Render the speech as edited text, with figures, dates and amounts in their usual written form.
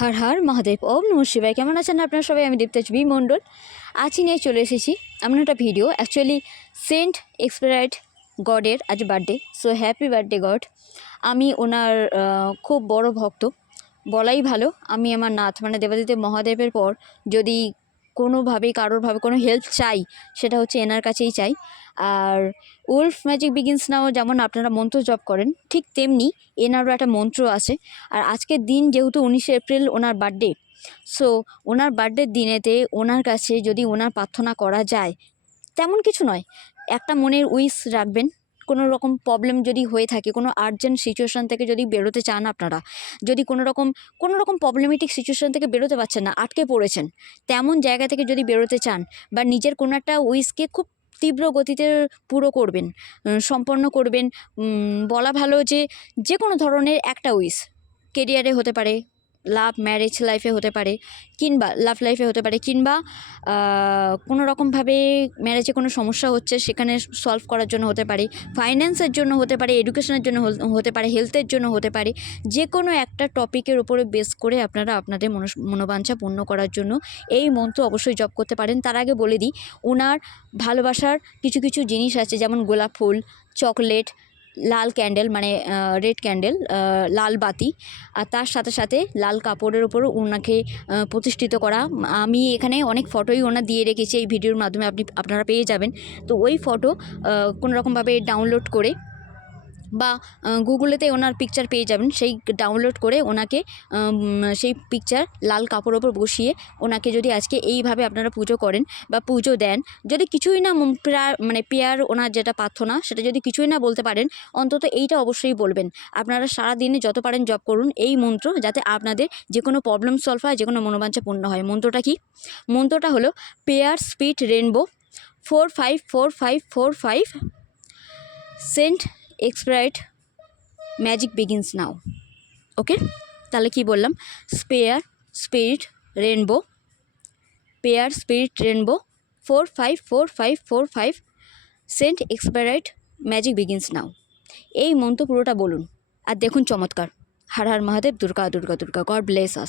হর হর মহাদেব, ওম নমঃ শিবায়। কেমন আছেন আপনারা সবাই? আমি দীপ্তেজ বি মণ্ডল আজই নিয়ে চলে এসেছি এমন একটা ভিডিও। অ্যাকচুয়ালি সেন্ট এক্সপায়ার্ড গডের আজ birthday, so happy birthday god. আমি ওনার খুব বড় ভক্ত বলাই ভালো। আমি আমার নাথ মানে দেবাদিদেব মহাদেবের পর যদি কোনোভাবেই কারোরভাবে কোনো হেল্প চাই, সেটা হচ্ছে এনার কাছেই চাই। আর উলফ ম্যাজিক বিগিনস নাও যেমন আপনারা মন্ত্র জপ করেন, ঠিক তেমনি এনারও একটা মন্ত্র আছে। আর আজকের দিন যেহেতু 19শে এপ্রিল ওনার বার্থডে, সো ওনার বার্থডের দিনেতে ওনার কাছে যদি ওনার প্রার্থনা করা যায়, তেমন কিছু নয়, একটা মনের উইশ রাখবেন। কোনো রকম প্রবলেম যদি হয়ে থাকে, কোনো আর্জেন্ট সিচুয়েশান থেকে যদি বেরোতে চান আপনারা, যদি কোনো রকম প্রবলেমেটিক সিচুয়েশান থেকে বেরোতে পারছেন না, আটকে পড়েছেন, তেমন জায়গা থেকে যদি বেরোতে চান বা নিজের কোনো একটা উইশকে খুব তীব্র গতিতে পুরো করবেন, সম্পন্ন করবেন, বলা ভালো যে কোনো ধরনের একটা উইশ, কেরিয়ারে হতে পারে, লাভ ম্যারেজ লাইফে হতে পারে, কিংবা লাভ লাইফে হতে পারে, কিংবা কোনো রকমভাবে ম্যারেজে কোনো সমস্যা হচ্ছে সেখানে সলভ করার জন্য হতে পারে, ফাইন্যান্সের জন্য হতে পারে, এডুকেশনের জন্য হতে পারে, হেলথের জন্য হতে পারে। যে কোনো একটা টপিকের উপরে বেস করে আপনারা আপনাদের মনোবাঞ্ছা পূর্ণ করার জন্য এই মন্ত্র অবশ্যই জপ করতে পারেন। তার আগে বলে দিই, ওনার ভালোবাসার কিছু কিছু জিনিস আছে, যেমন গোলাপ ফুল, চকলেট, লাল ক্যান্ডেল মানে রেড ক্যান্ডেল, লাল বাতি, আর তার সাথে সাথে লাল কাপড়ের ওপরও ওনাকে প্রতিষ্ঠিত করা। আমি এখানে অনেক ফটোই ওনার দিয়ে রেখেছি, এই ভিডিওর মাধ্যমে আপনারা পেয়ে যাবেন। তো ওই ফটো কোনো রকমভাবে ডাউনলোড করে বা গুগলেতে ওনার পিকচার পেয়ে যাবেন, সেই ডাউনলোড করে ওনাকে সেই পিকচার লাল কাপড়ের ওপর বসিয়ে ওনাকে যদি আজকে এইভাবে আপনারা পুজো করেন বা পুজো দেন, যদি কিছুই না প্রেয়ার ওনার যেটা প্রার্থনা সেটা যদি কিছুই না বলতে পারেন, অন্তত এইটা অবশ্যই বলবেন। আপনারা সারা দিনে যত পারেন জপ করুন এই মন্ত্র, যাতে আপনাদের যে কোনো প্রবলেম সলভ হয়, যে কোনো মনোবাঞ্ছা পূর্ণ হয়। মন্ত্রটা কি? মন্ত্রটা হলো pair speed rainbow 454545 cent expired magic begins now. Okay, তাহলে কি বললাম? Spare spirit rainbow, pair spirit rainbow 454545 cent expired magic begins now. এই মন্ত্র পুরোটা বলুন আর দেখুন চমৎকার। হর হর মহাদেব, দুর্গা দুর্গা দুর্গা। গড ব্লেস আস।